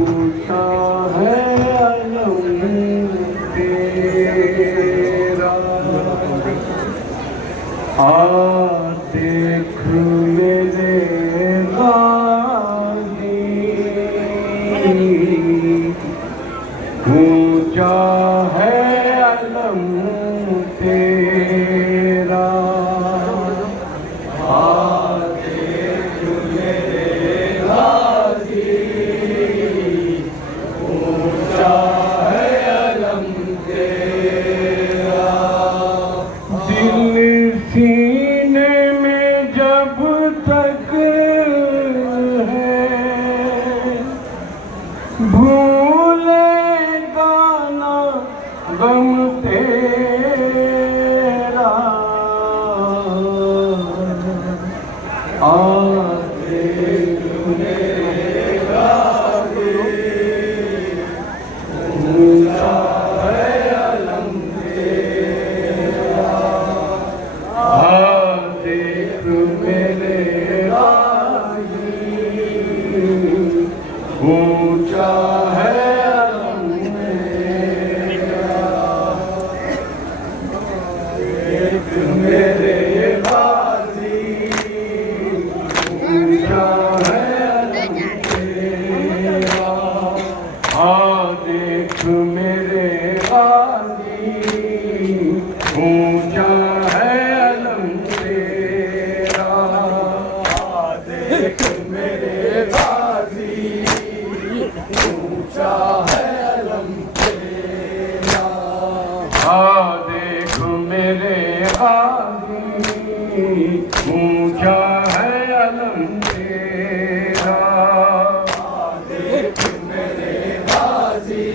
पूछा है अलम तक है, भूलेगा ना गम तेरा। ऊंचा है अलम तेरा, देख मेरे गाजी, ऊंचा है अलम तेरा। हाँ देख मेरे गाजी, ऊंचा है अलम तेरा। हाँ देख मेरे गाजी, ऊंचा है अलम तेरा। हाँ देख मेरे गाजी, ऊंचा है अलम तेरा। हाँ देख मेरे गाजी,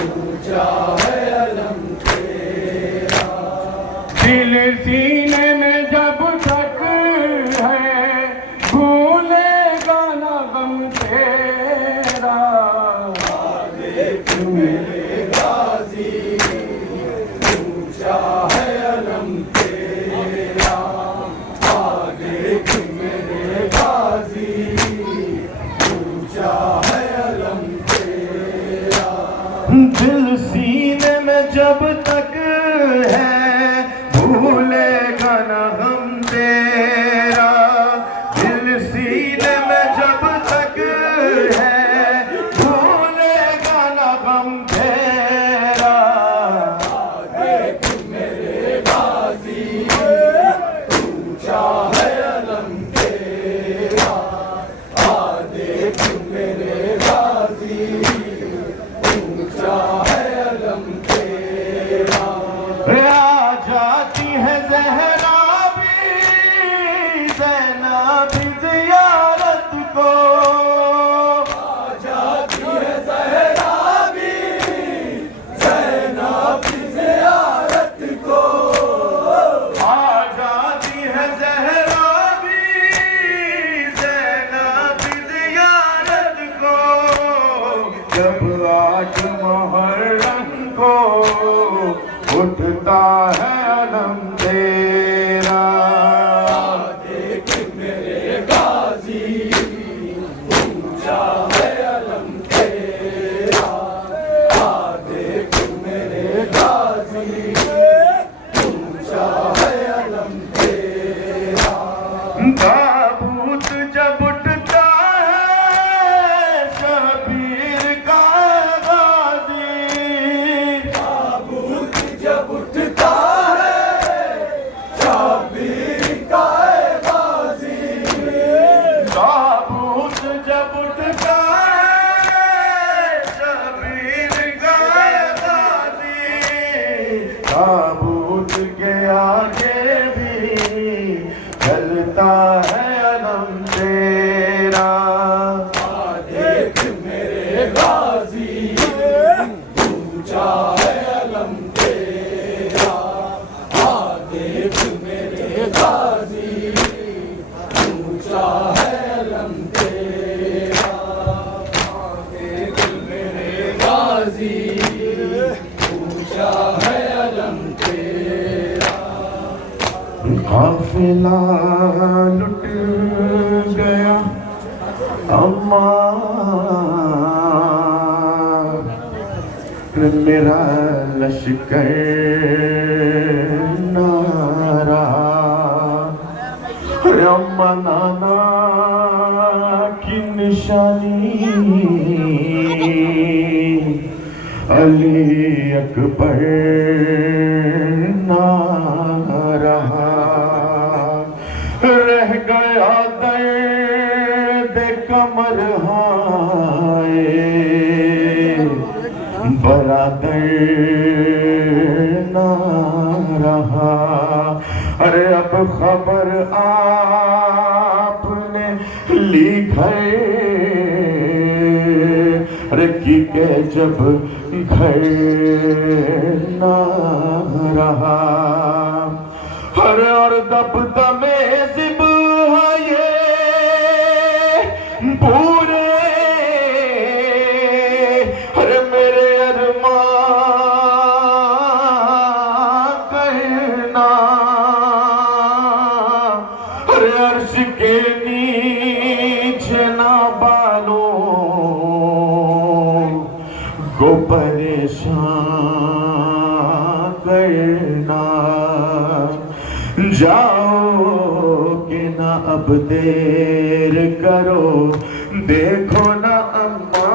ऊंचा है अलम तेरा। दिल सीने में जब तक है, भूलेगा ना गम तेरा। देख मेरे गाजी, ऊंचा है अलम तेरा। देख मेरे गाजी, ऊंचा है अलम तेरा। दिल सीने में जब तक है, भूलेगा ना हम तेरा। दिल सीने में जब तक है, भूलेगा ना गम तेरा। देख मेरे गाजी, ऊंचा है अलम तेरा। देख मेरे गाजी, ऊंचा है अलम तेरा। आ जाती है ज़हरा भी, ज़ैनब भी ज़ियारत को। आ जाती है ज़हरा भी, ज़ैनब भी ज़ियारत को। आ जाती है ज़हरा भी, ज़ैनब भी ज़ियारत को। जब 8 मुहर्रम को उठता है अलम तेरा। देख मेरे गाजी, ऊंचा है अलम तेरा। देख मेरे गाजी, ऊंचा है अलम तेरा। ताबूत जब उठता है, शबीर का गाजी। ताबूत जब उठता है, शबीर का गाजी। ताबूत जब उठता है, शबीर का गाजी। ताबूत के आगे भी चलता है अलम तेरा। देख मेरे गाजी, ऊंचा है अलम तेरा। देख मेरे गाजी, ऊंचा है अलम तेरा। देख मेरे गाजी, ऊंचा है अलम तेरा। काफिला लुट गया अम्मार, मेरा लश्कर ना रहा। अम्मा नाना की निशानी, अली अकबर ना रहा। रह गया दर्द कमर हाय, बरादर ना रहा। अरे अब खबर आ जिंदगी के जब घर ना रहा, हर और दबदबे ज़िब है ये पूरे, हर मेरे अरमान करना, हर अर्श के नीचे ना बालों को परेशान करना। जाओ कि ना अब देर करो, देखो ना अम्मा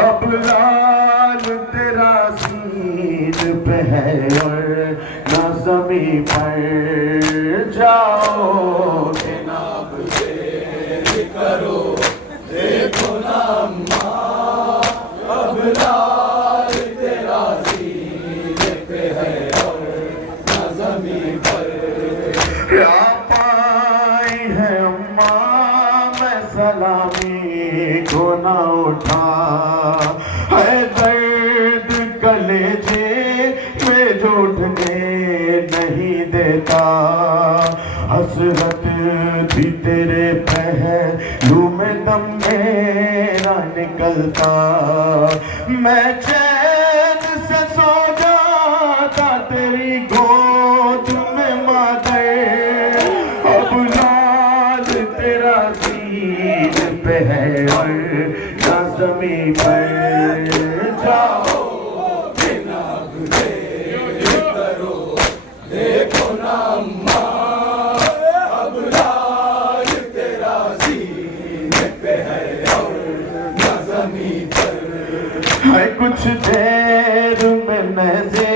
अब लाल तेरा सीन पे है और ना ज़मीं पर। जाओ कि ना अब देर करो, देखो ना अम्मा अब लाल तेरा सीन पे है और ना ज़मीं पर। क्या पाई है अम्मा मैं सलामी को ना उठा, है दर्द कलेजे में जो उठने नहीं देता। हसरत भी तेरे पहलू में दम मेरा निकलता, मैं चैन से सो जाता तेरी गोद में मादर। अब लाल तेरा सीन पे है और ना ज़मीं पर। जाओ बिना देर करो, देखो ना अम्मा अब लाल तेरा सीन पे है और ना ज़मीं पर। है कुछ देर में नज़े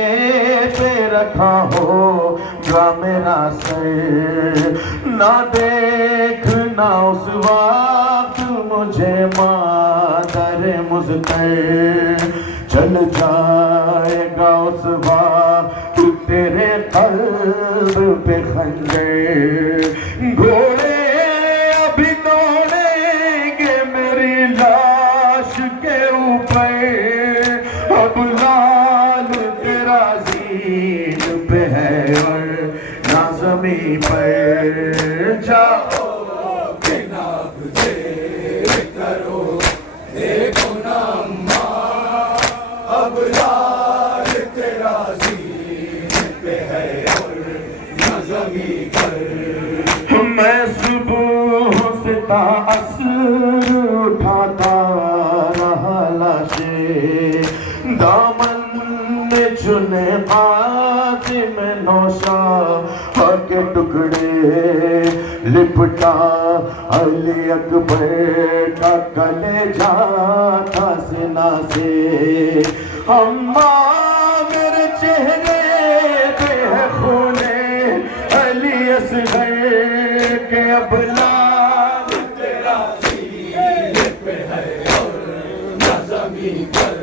पे रखा होगा मेरा सर, ना देखना उस वक्त मुझे मादर मुज़तर। चल जाएगा उस वक्त तेरे क़ल्ब पे खंजर, घोड़े अभी दौड़ेंगे मेरी लाश के ऊपर। अब लाल तेरा ज़ीन पे है और ना ज़मीं पर। जाओ बिना देर करो, देखो ना अम्मा अब लाल तेरा ज़ीन पे है और ना ज़मीं पर। मैं सुबह से ताअस्सुर उठाता रहा लाशे, दामन में चुने क़ासिम नौशा के टुकड़े लिपटा अली अकबर का कलेजा था सीना से। अम्मा मेरे चेहरे पे है खूने अली असगर के, अब लाल तेरा सीने पे है और ना ज़मीं पर।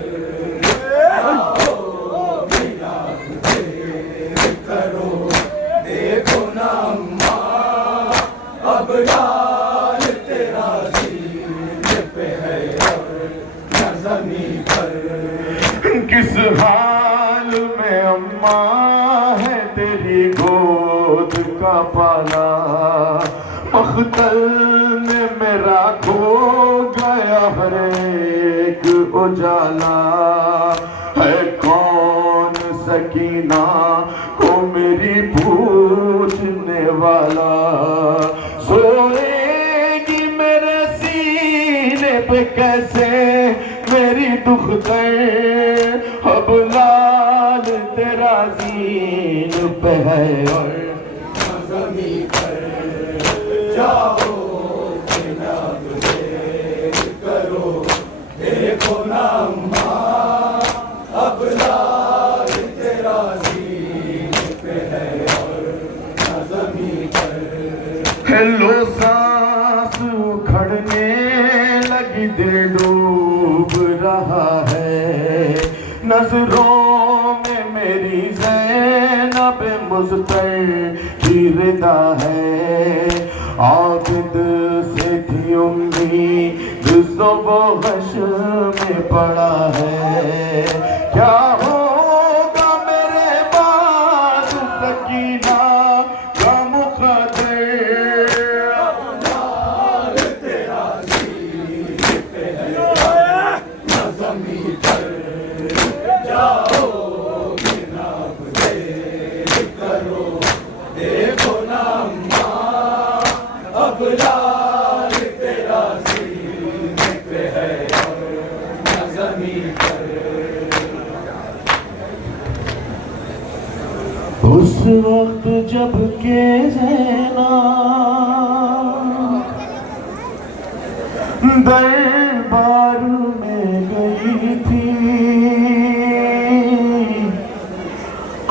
अब लाल तेरा सीन पे है और ना ज़मीं पर। किस हाल में अम्मा है तेरी गोद का पाला, मख्तल में मेरा खो गया हर एक उजाला। है कौन सकीना को मेरी पूछने वाला, सोएगी मेरे सीने पे कैसे मेरी दुख्तर। अब लाल तेरा ज़ीन पे है और ना ज़मीं पर। जाओ बिना देर करो, देखो ना अम्मा अब लाल तेरा ज़ीन पे है और ना ज़मीं पर। हेलो सांस उखड़ने लगी, दिल डूब रहा है। नजरों में मेरी ज़ैनब मुज़्तर की रिदा है। आबिद से थी उम्मीद तो वो गश में पड़ा है। क्या होगा मेरे बाद सकीना का मुकद्दर। तेरा सीने पे है न ज़मीं पर, जाओगे ना गुज़र करो देखो ना माँ, अब लाल तेरा सीने पे है न ज़मीं पर। उस वक्त जब के ज़ैना दरबार में गई थी,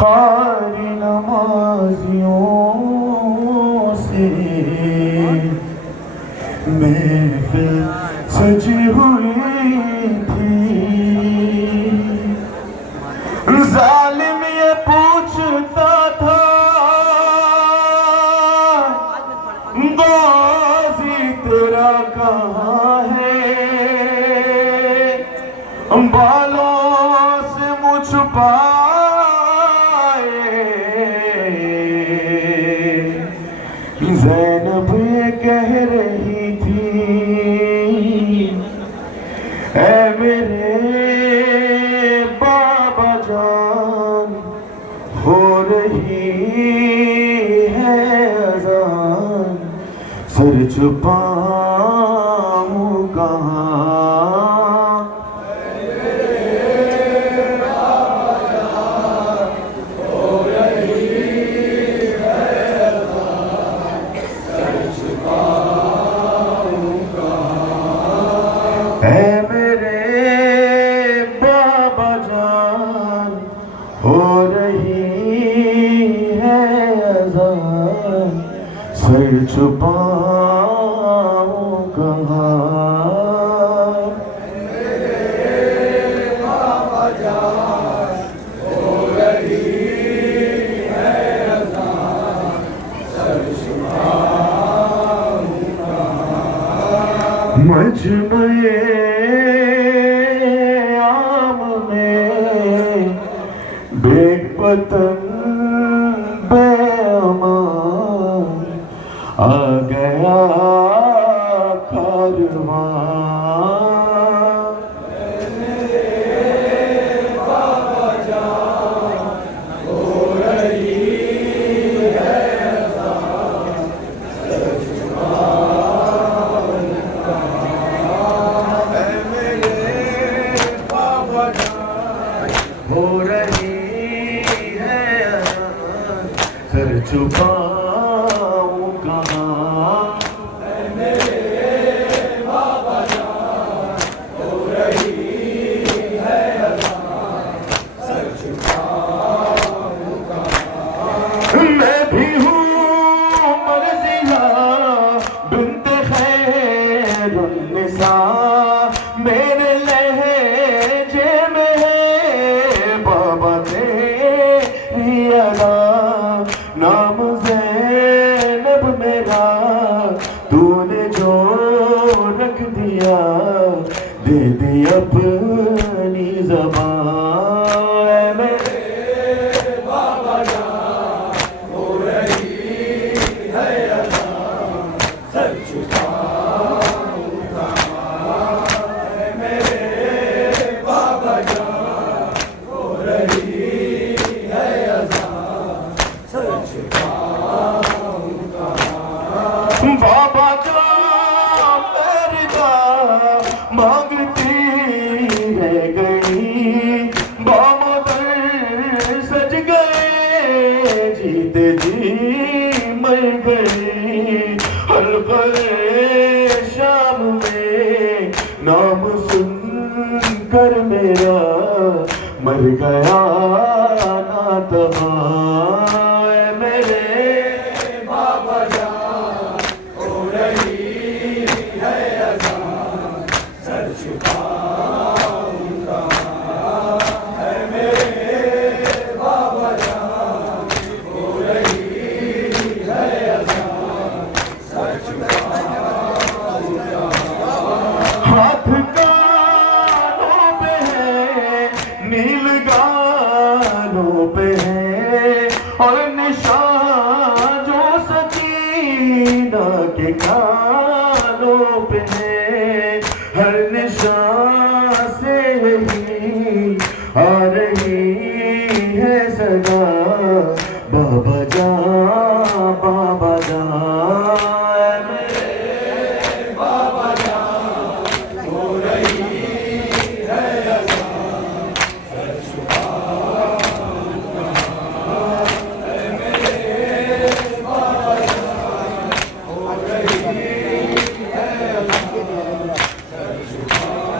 कारी नमाजियों से महफिल सजी हुई थी। जालिम ये पूछता था गाजी तेरा कहाँ है, बालों से मुँह छुपाए ज़ैनब ये कह रही थी, ऐ मेरे बाबा जान हो रही है अज़ान, सर छुपाऊं कहाँ। ऐ मेरे बाबा जान हो रही है अज़ान, सर छुपाऊं कहाँ। मेरे बाबा जान हो रही है अज़ान, सर छुपाऊं कहाँ। मजमे बेपतन बेअमान आ गया कारवां। मेरे बाबा जान हो रही है अज़ान, सर छुपाऊं कहाँ। मेरे बाबा जान हो रही सर छुपाऊं कहाँ। मेरे बाबा जान हो रही है अज़ान, सर छुपाऊं कहाँ। मैं भी हूँ मर्ज़िया बिन्त खैरुन्निसा, मेरे लहजे में है बाबा तेरी अदा। नाम ज़ैनब मेरा तूने जो रख दिया, दे दी अपनी ज़बान। मेरे बाबा जान हो रही है अज़ान, सर छुपाऊं कहाँ। मेरे बाबा जान हो रही है अज़ान, सर छुपाऊं कहाँ। बाबा जान मेरा मांगती रह गई, बामदर सज गए जीते जी मर गई। हल्क़े शाम में नाम सुनकर मेरा मर गया नातवा। मेरे बाबा जान हो रही है अज़ान, सर छुपाऊं कहाँ। मेरे बाबा जान हो रही है अज़ान, सर छुपाऊं कहाँ। निशानों पे है, हर निशान से ही आ रही है सदा। बाबा जान, बाबा जान, मेरे बाबा जान, हो रही है अज़ान, सर झुकाऊं कहाँ है मेरे बाबा जान, हो रही है अज़ान, सर झुकाऊं कहाँ।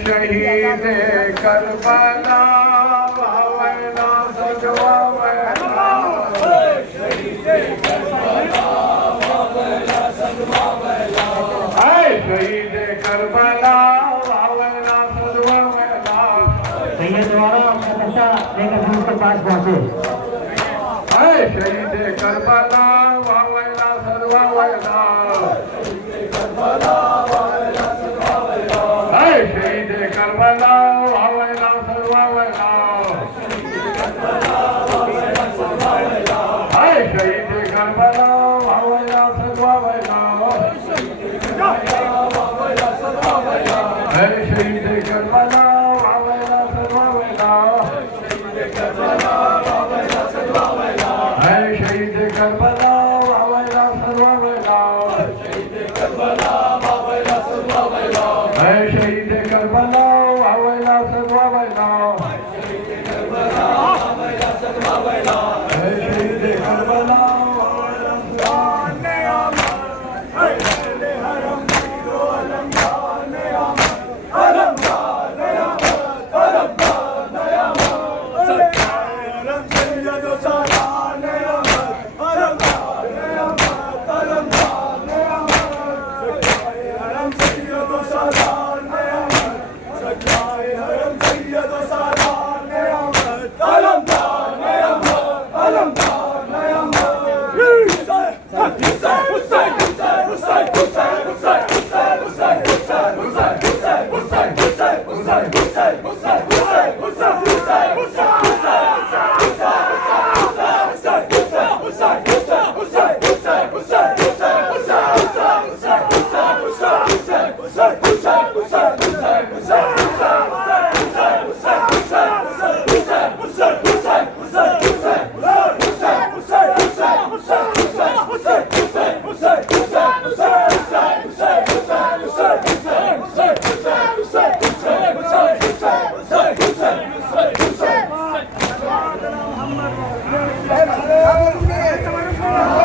शहीद करबला वावना सजवावना, शहीद करबला वावना सजवावना, शहीद करबला वावना सजवावना। सैयद द्वारा अपना नक्शा लेकर दूर के पास पहुंचे। शहीद करबला वावना सजवावना, शहीद करबला वावना सजवावना, शहीद करबला वावना सजवावना, शहीद करबला वावना सजवावना, शहीद करबला वावना सजवावना, शहीद करबला वावना सजवावना, शहीद करबला वावना सजवावना, शहीद करबला वावना सजवावना, शहीद करबला वावना सजवावना, शहीद करबला वावना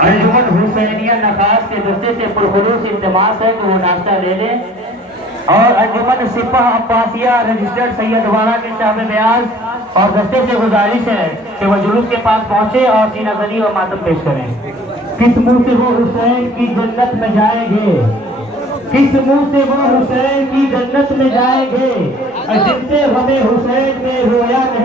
अंजुमन हुसैनिया नखास के दस्ते से पुरखुलूस इल्तिमास है कि वो नाश्ता ले लें। और अंजुमन सिपह अब्बासिया रजिस्टर्ड सैयद वाला के शाह ब्याज और दस्ते से गुजारिश है कि वह जुलूस के पास पहुंचे और सीना ज़नी और मातम पेश करें। किस मुंह से वो हुसैन की जन्नत में जाएंगे, किस मुंह से वो हुसैन की जन्नत में जाएंगे, जिनसे हमें हुसैन में रोया नहीं।